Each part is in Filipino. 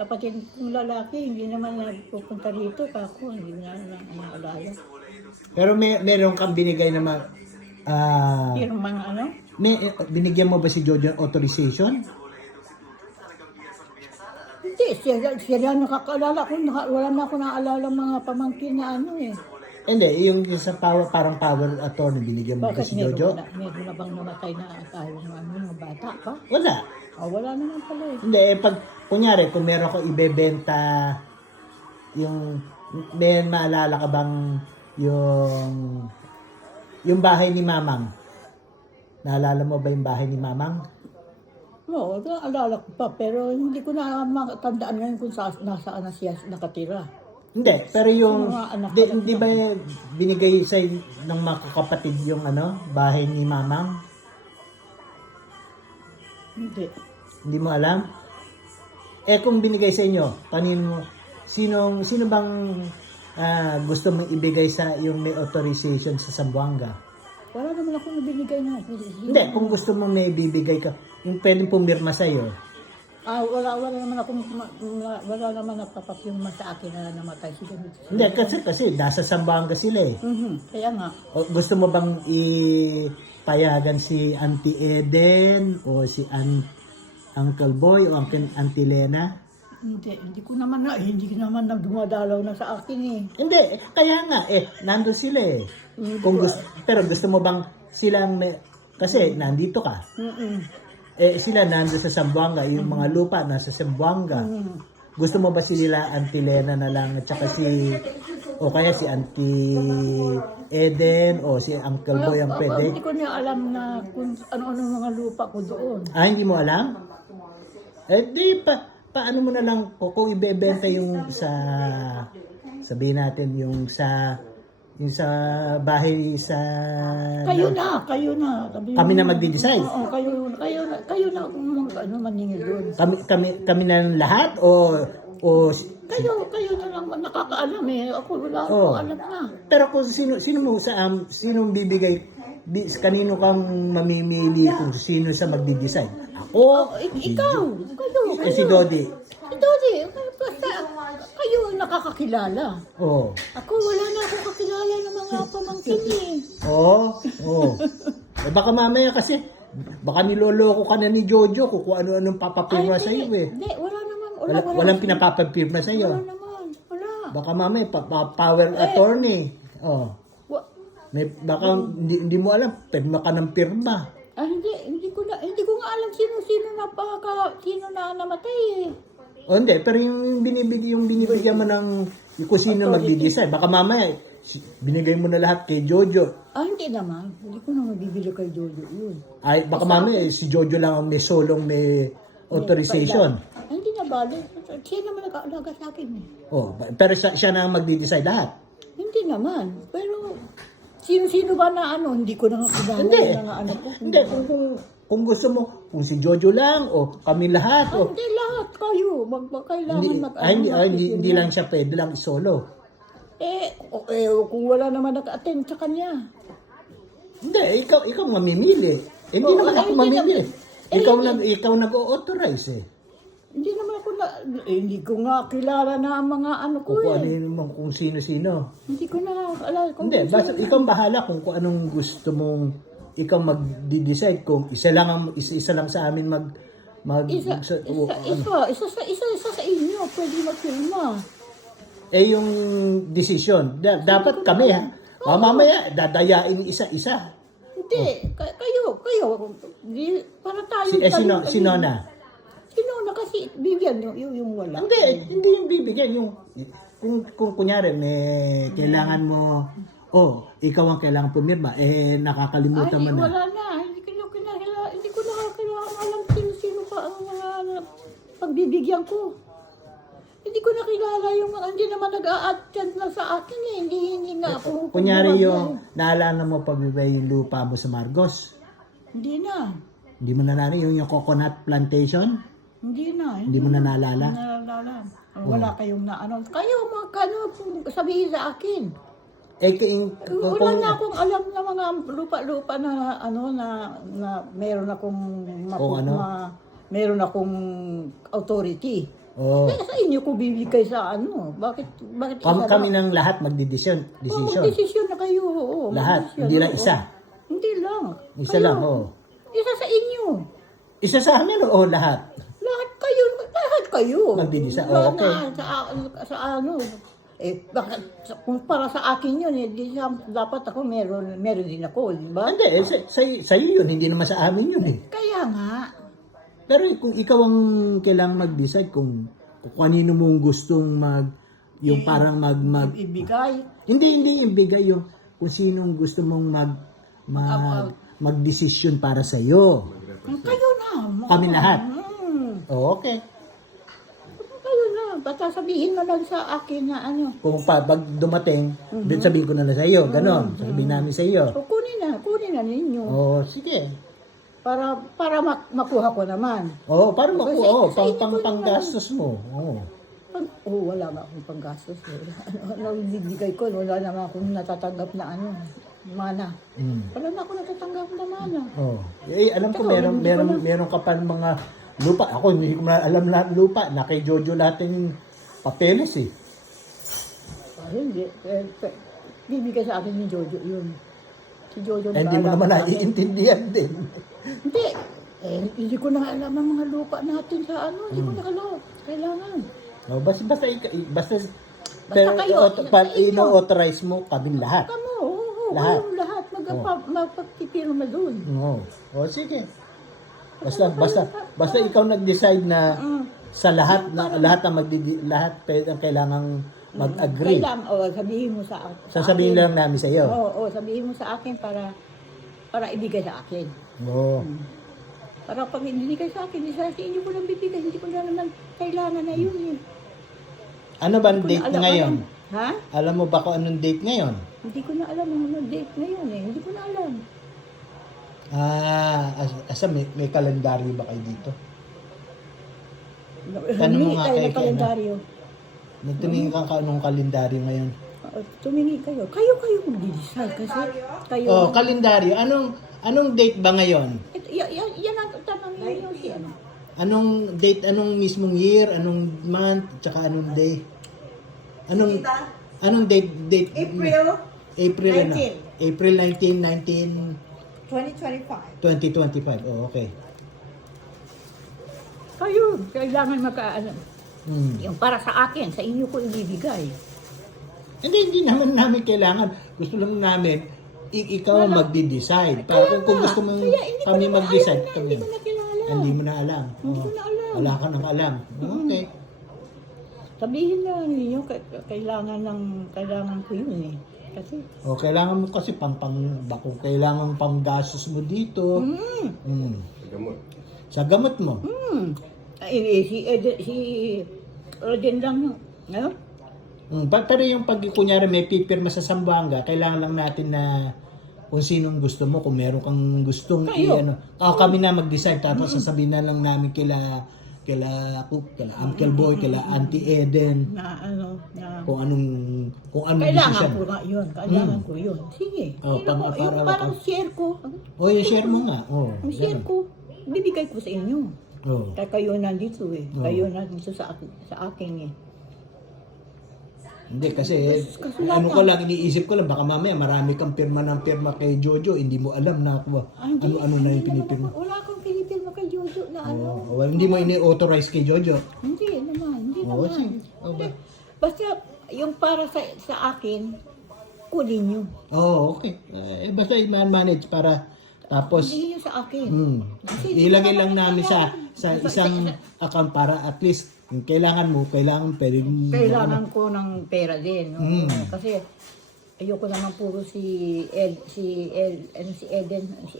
kapatid kong lalaki, hindi naman nagpupunta rito. Kako, hindi na naalala. Pero meron kang binigay na Yung mga ano? binigyan mo ba si Jojo ng authorization? Hindi, siya lang nakakaalala ko. Wala na ako naalala mga pamangkin na ano eh. Hindi, yung sa parang power attorney binigyan mo ba Bakit si Jojo? meron na bang namatay na tayong mga bata pa? Wala. Wala naman pala eh. Hindi, pag, kunyari, kung meron ko ibebenta, may maalala ka bang yung bahay ni Mamang? Naalala mo ba yung bahay ni Mamang? Oo, naalala ko pa, pero hindi ko na matandaan ngayon kung nasaan na siya nakatira. Hindi, pero yung, Yung mga anak di ba binigay sa ng mga kakapatid yung bahay ni Mamang? Hindi. Hindi mo alam? Kung binigay sa inyo, sino bang gusto mong ibigay sa yung may authorization sa Zamboanga? Wala naman ako nabinigay na. Hindi, kung gusto mong may bibigay ka, yung pwedeng pumirma sa'yo. Wala naman nagpapapirma sa akin na namatay si Ganit. Hindi, kasi nasa Zamboanga sila eh. Kaya nga. O, gusto mo bang ipayagan si Auntie Eden o si Uncle Boy o Auntie Lena? Hindi ko naman nagdumadalaw na sa akin eh. Hindi, kaya nga nandun sila eh. Pero gusto mo bang silang kasi nandito ka. Sila nandun sa Zamboanga, yung mga lupa nasa Zamboanga. Gusto mo ba sila Auntie Lena na lang at saka o kaya si Auntie Eden o si Uncle Boy ang pwede? Hindi ko niya alam na kung ano-ano mga lupa ko doon. Hindi mo alam? Paano mo na lang kung ibebenta yung sabihin natin yung sa bahay sa Kayo na. Kami na magde-decide. Oo, kayo na kung maningil doon. Kami na lahat o Kayo na lang nakakaalam eh. Ako wala akong alam na. Pero kung sinong bibigay, kanino kang mamimili kung sino sa magde-decide? Ako? Ikaw. Kayo. Si Dodi. Si Dodi. Basta kayo nakakakilala. Oo. Ako wala na akong kakilala ng mga pamangkin eh. Oo. Baka mamaya kasi, baka niloloko ka na ni Jojo kung ano-anong papapirma sa iyo eh. Hindi, wala naman. Walang pinapapirma sa iyo. Wala naman. Wala. Baka mamaya power attorney. Baka hindi mo alam, pirma ka ng pirma. Hindi ko nga alam sino na namatay eh. Hindi, pero yung binibigyan mo ng kung sino magdi-decide. Baka mamaya, binigay mo na lahat kay Jojo. Hindi naman. Hindi ko na mabibili kay Jojo yun. Baka mamaya, si Jojo lang ang may solong may authorization. Hindi na bali. Siya naman nag-aalaga sa akin eh. Pero siya na ang magdi-decide lahat. Hindi naman. Pero sino ba na hindi ko na kilala Hindi. ng ano ko. Hindi, kung gusto mo, kung si Jojo lang o kami lahat. Hindi lahat kayo. Kailangan Hindi lang siya pwede lang solo. Kung wala naman naka-attend sa kanya. Hindi, ikaw mamimili. Hindi naman ako mamimili. Ikaw nag-authorize eh. Hindi naman ako hindi ko nga kilala na ang mga ano ko Kung ano yun, kung sino-sino. Hindi ko na alala. Hindi, basta ikaw bahala kung anong gusto mong ikaw mag-decide kung isa lang sa amin isa sa inyo pwede magfirma. Yung decision dapat kami ha. Mamaya dadayain isa-isa. Hindi, kayo. Para tayo. Si Nona. Si Nona kasi bibigyan yung wala. Hindi yung bibigyan yung kung kunyari may kailangan mo ikaw ang kailangan pumirma, nakakalimutan mo na. Wala na. Hindi ko na alam sino pa ang mga pagbibigyan ko. Hindi ko nakilala yung mga, hindi naman nag-a-attend na sa akin eh. Hindi nga ako. Kunyari yung naalala mo pagbibigay yung lupa mo sa Margos. Hindi na. Hindi mo na naalala yung coconut plantation? Hindi na. Hindi mo na naalala? Wala kayong na ano. Kayo sabihin sa akin. Wala na akong alam na mga lupa-lupa na na meron akong meron akong authority. Oh. Kaya sa inyo ko bibigay sa ano. Bakit Kami ng lahat magdidesisyon. Oo, Decision. desisyon na kayo. Oo, Lahat, magdesisyon, hindi lang oo. isa. Hindi lang. Isa Kayo. lang, oh. Isa sa inyo. Isa sa amin o lahat? Lahat kayo. Magdidisa, Lahat okay. sa ano. Bakit, kung para sa akin yun, dapat ako meron din ako, di ba? Hindi, sa'yo yun. Hindi naman sa amin yun eh. Kaya nga. Pero kung ikaw ang kailangang mag-decide kung kanino mong gustong yung parang Ibigay. hindi ibigay yung kung sinong gusto mong mag-desisyon para sa iyo. Kayo na. Kami lahat. Oh, Hmm. okay. Kayo na. Basta sabihin mo lang sa akin na ano. Kung pag dumating, sabihin ko na lang sa iyo, ganon. Sabihin namin sa iyo. So, kunin na ninyo. Oh, sige. Para makuha ko naman. Oh, para makuha, Sa inyo ko panggastos mo. Oh. Wala nga akong panggastos. Ano bibigay ko? Wala naman akong natatanggap na ano. Mana. Wala na ako natatanggap na mana. Oh. Alam ko Teka, meron ka pa mga lupa. Ako hindi ko na alam lahat lupa. Na kay Jojo lahat yung papeles eh. Hindi. Bibigay sa akin ni Jojo yun. Si Jojo Hindi mo naman naiintindihan din. Hindi. Hindi ko na alam ang mga lupa natin sa ano. Hindi ko na alam. Kailangan. Oh, basta Basta kayo, pag sa inyo. ino-authorize mo kaming lahat. Kamo, oo. Lahat. Kayong lahat. Magpapipirma doon. Oo. Oh, sige. Basta ikaw nag-decide na sa lahat lahat ang kailangang mag-agree. Kailangan, sabihin mo sa akin. Sasabihin lang namin sa iyo. Oo, sabihin mo sa akin para ibigay sa akin. Oo. Para pag ibigay sa akin, sa inyo ko lang bibigay. Hindi ko na naman kailangan na yun eh. Ano ba ang Hindi ko date na alam. ngayon? Ha? Alam mo ba kung anong date ngayon? Hindi ko na alam ang date ngayon eh. Hindi ko na alam. May kalendaryo ba kayo dito? Tanong mo nga tayo kay ng kalendaryo. Nagtumingin ka anong kalendaryo ngayon? Tumingi kayo. Kayo mag-decide kasi kayo. Oh, kalendaryo. Anong date ba ngayon? Yan ang tanong niyo si ano. Anong date, anong mismong year, anong month, tsaka anong day? Anong date? April 19. ano? April 19, 2025. 2025. Oh, okay. Kayo, kailangan makaalam. Hmm. Yung para sa akin, sa inyo ko ibibigay. Hindi naman namin kailangan. Gusto lang namin, ikaw ang magde-decide. Para kung gusto mong kami mag-decide, kami. Hindi ko na kilala. Hindi mo na alam. Hindi ko na alam. Wala ka nang alam. Okay. Sabihin na ninyo, kailangan ko yun eh. Kasi, O, kailangan mo kasi kung kailangan panggastos mo dito. Sa gamot mo. si Roden lang, ano? Pero yung pag kunyari may pipirma sa Zamboanga, kailangan lang natin na kung sinong gusto mo, kung meron kang gustong Kayo. kami na mag-decide, tapos sasabihin na lang namin kila Uncle Boy, kila Auntie Eden, kung anong Kailangan decision. ko nga yun. Kailangan ko yun. Sige. Oh, Yung parang share ko. O, i-share mo nga. Oh, Ang share ko, bibigay ko sa inyo. Oh. Kaya kayo nandito eh. Oo. Kayo nandito sa akin eh. Hindi kasi Kasi ano ko lang iniisip ko lang baka mamaya marami kang pirma kay Jojo, hindi mo alam na ano na yung pinipirma. Wala akong pinipirma kay Jojo na ano. Oh, hindi mo ini-authorize kay Jojo. Hindi naman. Oo, Hindi. sige. Oh, ba? Basta yung para sa akin, kunin nyo. Oh, okay. Basta i-manage para tapos Hindi nyo sa akin. Kasi ilagay lang namin sa isang account para at least kung kailangan pwede Kailangan ko ng pera din. No? Kasi ayoko naman puro si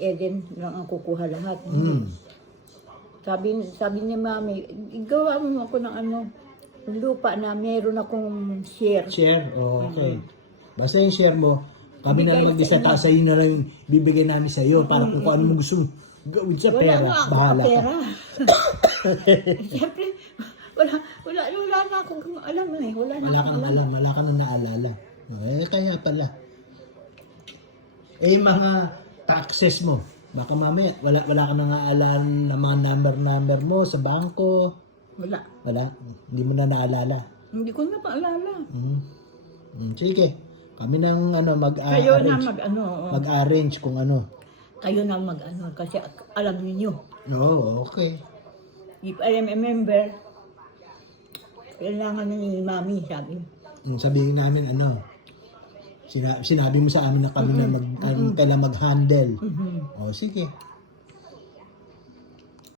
Eden lang ang kukuha lahat. Sabi ni Mami, igawa mo ako ng lupa na meron akong share. Share? Oh, okay. Basta yung share mo, kami na lang mag-decide, tapos sa'yo na lang yung bibigay namin sa'yo para kung ano mo gusto gawin sa pera, bahala ka. Siyempre, wala na akong alam eh. Wala kang alam. Wala ka nang naalala. Kaya pala. Mga taxes mo, baka mamaya, wala ka nang naalala ng mga number mo sa bangko. Wala. Wala? Hindi mo na naalala? Hindi ko na paalala. Sige. Kami nang Kayo na mag-arrange. mag-ano. Mag-arrange kung ano. Kayo na mag-ano. Kasi alam niyo. Oo, okay. If I am a member, kailangan na ni Mami, sabi. Sabihin namin sinabi mo sa amin na kami na kailan mag-handle. O sige.